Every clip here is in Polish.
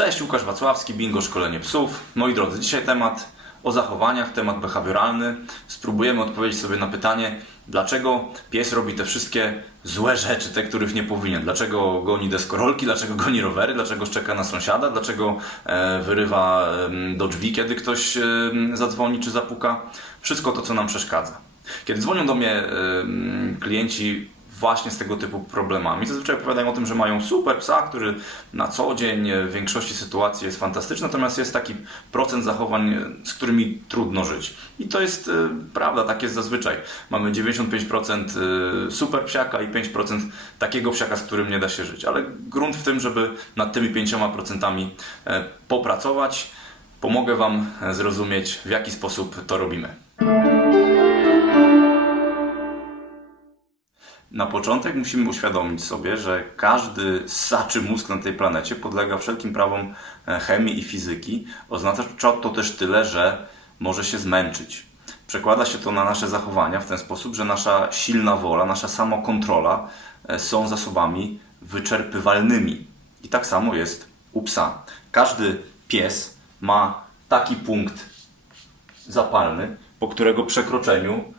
Cześć, Łukasz Wacławski, Bingo Szkolenie Psów. Moi drodzy, dzisiaj temat o zachowaniach, temat behawioralny. Spróbujemy odpowiedzieć sobie na pytanie, dlaczego pies robi te wszystkie złe rzeczy, te, których nie powinien. Dlaczego goni deskorolki, dlaczego goni rowery, dlaczego szczeka na sąsiada, dlaczego e, wyrywa do drzwi, kiedy ktoś zadzwoni czy zapuka. Wszystko to, co nam przeszkadza. Kiedy dzwonią do mnie klienci właśnie z tego typu problemami. Zazwyczaj opowiadają o tym, że mają super psa, który na co dzień w większości sytuacji jest fantastyczny, natomiast jest taki procent zachowań, z którymi trudno żyć. I to jest e, prawda, tak jest zazwyczaj. Mamy 95% e, super psiaka i 5% takiego psiaka, z którym nie da się żyć. Ale grunt w tym, żeby nad tymi 5% e, popracować, pomogę Wam zrozumieć, w jaki sposób to robimy. Na początek musimy uświadomić sobie, że każdy ssaczy mózg na tej planecie podlega wszelkim prawom e, chemii i fizyki. Oznacza to też tyle, że może się zmęczyć. Przekłada się to na nasze zachowania w ten sposób, że nasza silna wola, nasza samokontrola e, są zasobami wyczerpywalnymi. I tak samo jest u psa. Każdy pies ma taki punkt zapalny, po którego przekroczeniu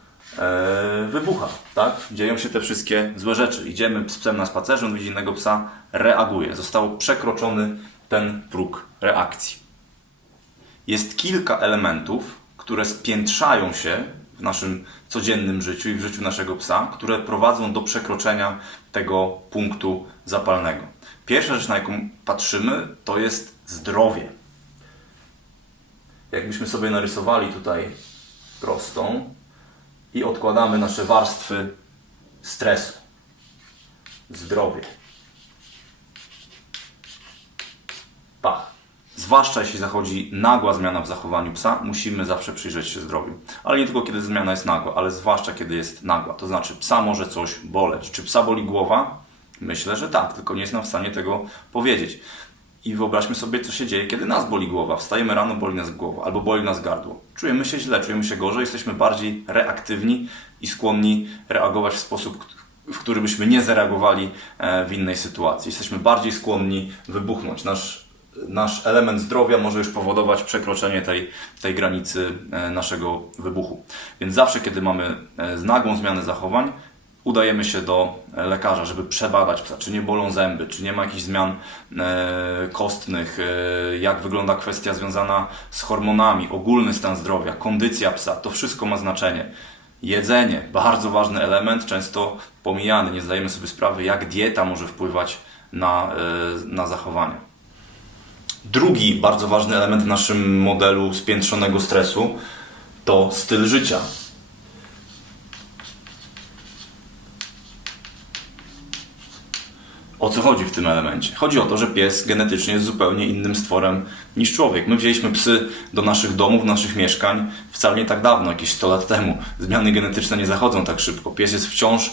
wybucha, tak? Dzieją się te wszystkie złe rzeczy. Idziemy z psem na spacerze, on widzi innego psa, reaguje. Został przekroczony ten próg reakcji. Jest kilka elementów, które spiętrzają się w naszym codziennym życiu i w życiu naszego psa, które prowadzą do przekroczenia tego punktu zapalnego. Pierwsza rzecz, na jaką patrzymy, to jest zdrowie. Jakbyśmy sobie narysowali tutaj prostą i odkładamy nasze warstwy stresu, zdrowie. Pach. Zwłaszcza jeśli zachodzi nagła zmiana w zachowaniu psa, musimy zawsze przyjrzeć się zdrowiu. Ale nie tylko kiedy zmiana jest nagła, ale zwłaszcza kiedy jest nagła. To znaczy, psa może coś boleć. Czy psa boli głowa? Myślę, że tak, tylko nie jest nam w stanie tego powiedzieć. I wyobraźmy sobie, co się dzieje, kiedy nas boli głowa. Wstajemy rano, boli nas głowa, albo boli nas gardło. Czujemy się źle, czujemy się gorzej, jesteśmy bardziej reaktywni i skłonni reagować w sposób, w który byśmy nie zareagowali e, w innej sytuacji. Jesteśmy bardziej skłonni wybuchnąć. Nasz, nasz element zdrowia może już powodować przekroczenie tej, tej granicy e, naszego wybuchu. Więc zawsze, kiedy mamy e, nagłą zmianę zachowań, udajemy się do lekarza, żeby przebadać psa, czy nie bolą zęby, czy nie ma jakichś zmian e, kostnych, e, jak wygląda kwestia związana z hormonami, ogólny stan zdrowia, kondycja psa, to wszystko ma znaczenie. Jedzenie, bardzo ważny element, często pomijany, nie zdajemy sobie sprawy, jak dieta może wpływać na, e, na zachowanie. Drugi bardzo ważny element w naszym modelu spiętrzonego stresu to styl życia. O co chodzi w tym elemencie? Chodzi o to, że pies genetycznie jest zupełnie innym stworem niż człowiek. My wzięliśmy psy do naszych domów, naszych mieszkań wcale nie tak dawno, jakieś 100 lat temu. Zmiany genetyczne nie zachodzą tak szybko. Pies jest wciąż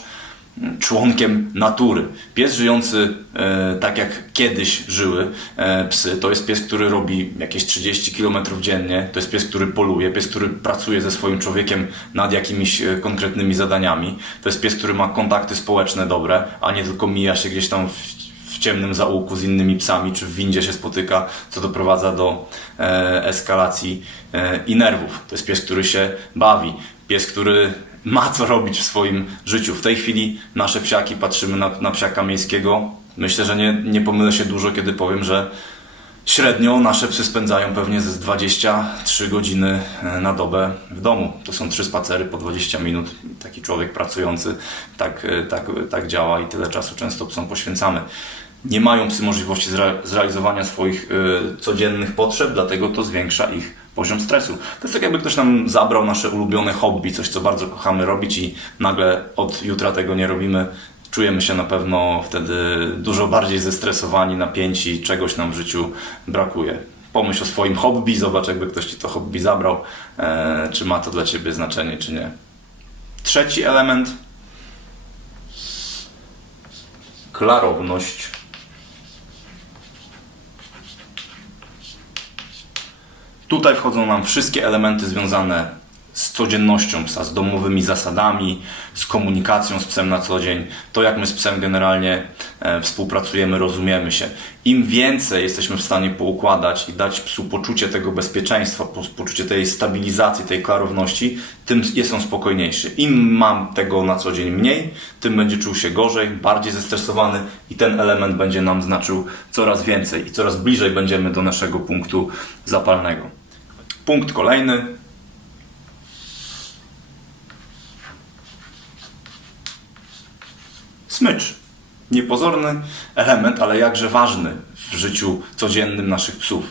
członkiem natury. Pies żyjący e, tak jak kiedyś żyły e, psy, to jest pies, który robi jakieś 30 km dziennie, to jest pies, który poluje, pies, który pracuje ze swoim człowiekiem nad jakimiś e, konkretnymi zadaniami, to jest pies, który ma kontakty społeczne dobre, a nie tylko mija się gdzieś tam w, w ciemnym zaułku z innymi psami, czy w windzie się spotyka, co doprowadza do e, eskalacji e, i nerwów. To jest pies, który się bawi, pies, który ma co robić w swoim życiu. W tej chwili nasze psiaki, patrzymy na, na psiaka miejskiego. Myślę, że nie, nie pomylę się dużo, kiedy powiem, że średnio nasze psy spędzają pewnie ze 23 godziny e, na dobę w domu. To są trzy spacery po 20 minut. Taki człowiek pracujący tak, e, tak, tak działa i tyle czasu często psom poświęcamy. Nie mają psy możliwości zre- zrealizowania swoich e, codziennych potrzeb, dlatego to zwiększa ich poziom stresu. To jest tak jakby ktoś nam zabrał nasze ulubione hobby, coś co bardzo kochamy robić i nagle od jutra tego nie robimy. Czujemy się na pewno wtedy dużo bardziej zestresowani, napięci, czegoś nam w życiu brakuje. Pomyśl o swoim hobby, zobacz jakby ktoś ci to hobby zabrał, e, czy ma to dla ciebie znaczenie, czy nie. Trzeci element. Klarowność. Tutaj wchodzą nam wszystkie elementy związane z codziennością psa, z domowymi zasadami, z komunikacją z psem na co dzień, to jak my z psem generalnie e, współpracujemy, rozumiemy się. Im więcej jesteśmy w stanie poukładać i dać psu poczucie tego bezpieczeństwa, po- poczucie tej stabilizacji, tej klarowności, tym jest on spokojniejszy. Im mam tego na co dzień mniej, tym będzie czuł się gorzej, bardziej zestresowany i ten element będzie nam znaczył coraz więcej i coraz bliżej będziemy do naszego punktu zapalnego. Punkt kolejny. Smycz. Niepozorny element, ale jakże ważny w życiu codziennym naszych psów.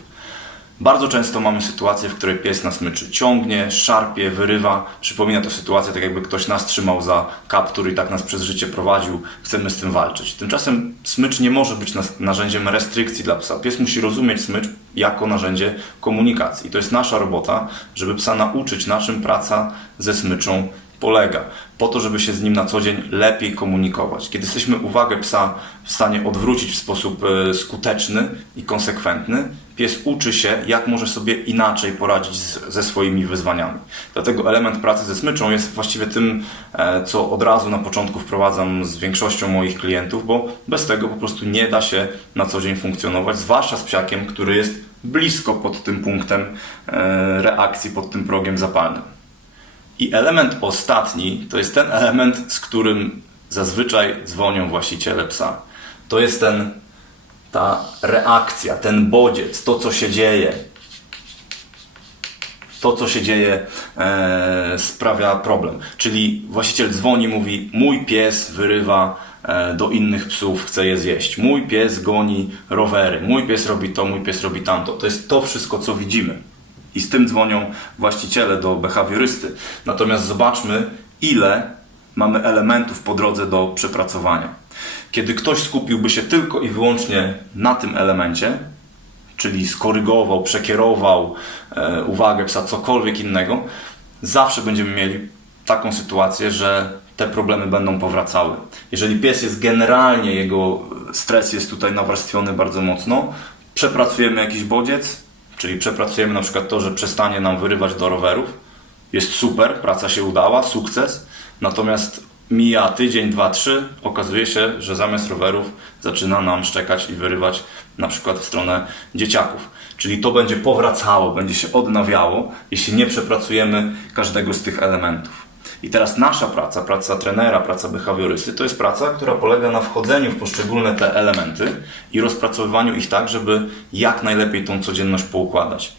Bardzo często mamy sytuację, w której pies nas myczy. Ciągnie, szarpie, wyrywa. Przypomina to sytuację, tak jakby ktoś nas trzymał za kaptur i tak nas przez życie prowadził. Chcemy z tym walczyć. Tymczasem smycz nie może być narzędziem restrykcji dla psa. Pies musi rozumieć smycz jako narzędzie komunikacji. I to jest nasza robota, żeby psa nauczyć, na czym praca ze smyczą polega, po to, żeby się z nim na co dzień lepiej komunikować. Kiedy jesteśmy uwagę psa w stanie odwrócić w sposób e, skuteczny i konsekwentny, pies uczy się, jak może sobie inaczej poradzić z, ze swoimi wyzwaniami. Dlatego element pracy ze smyczą jest właściwie tym, e, co od razu na początku wprowadzam z większością moich klientów, bo bez tego po prostu nie da się na co dzień funkcjonować, zwłaszcza z psiakiem, który jest blisko pod tym punktem e, reakcji, pod tym progiem zapalnym. I element ostatni to jest ten element, z którym zazwyczaj dzwonią właściciele psa. To jest ten, ta reakcja, ten bodziec, to co się dzieje. To, co się dzieje, e, sprawia problem. Czyli właściciel dzwoni, mówi: Mój pies wyrywa e, do innych psów, chce je zjeść. Mój pies goni rowery. Mój pies robi to, mój pies robi tamto. To jest to wszystko, co widzimy. I z tym dzwonią właściciele do behawiorysty. Natomiast zobaczmy, ile mamy elementów po drodze do przepracowania. Kiedy ktoś skupiłby się tylko i wyłącznie na tym elemencie, czyli skorygował, przekierował e, uwagę psa, cokolwiek innego, zawsze będziemy mieli taką sytuację, że te problemy będą powracały. Jeżeli pies jest generalnie, jego stres jest tutaj nawarstwiony bardzo mocno, przepracujemy jakiś bodziec, czyli przepracujemy na przykład to, że przestanie nam wyrywać do rowerów, jest super, praca się udała, sukces, natomiast mija tydzień, dwa, trzy, okazuje się, że zamiast rowerów zaczyna nam szczekać i wyrywać na przykład w stronę dzieciaków. Czyli to będzie powracało, będzie się odnawiało, jeśli nie przepracujemy każdego z tych elementów. I teraz nasza praca, praca trenera, praca behawiorysty, to jest praca, która polega na wchodzeniu w poszczególne te elementy i rozpracowywaniu ich tak, żeby jak najlepiej tą codzienność poukładać.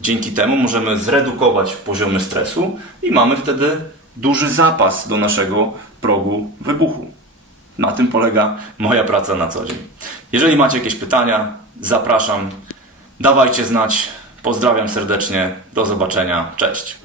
Dzięki temu możemy zredukować poziomy stresu i mamy wtedy duży zapas do naszego progu wybuchu. Na tym polega moja praca na co dzień. Jeżeli macie jakieś pytania, zapraszam. Dawajcie znać. Pozdrawiam serdecznie. Do zobaczenia. Cześć.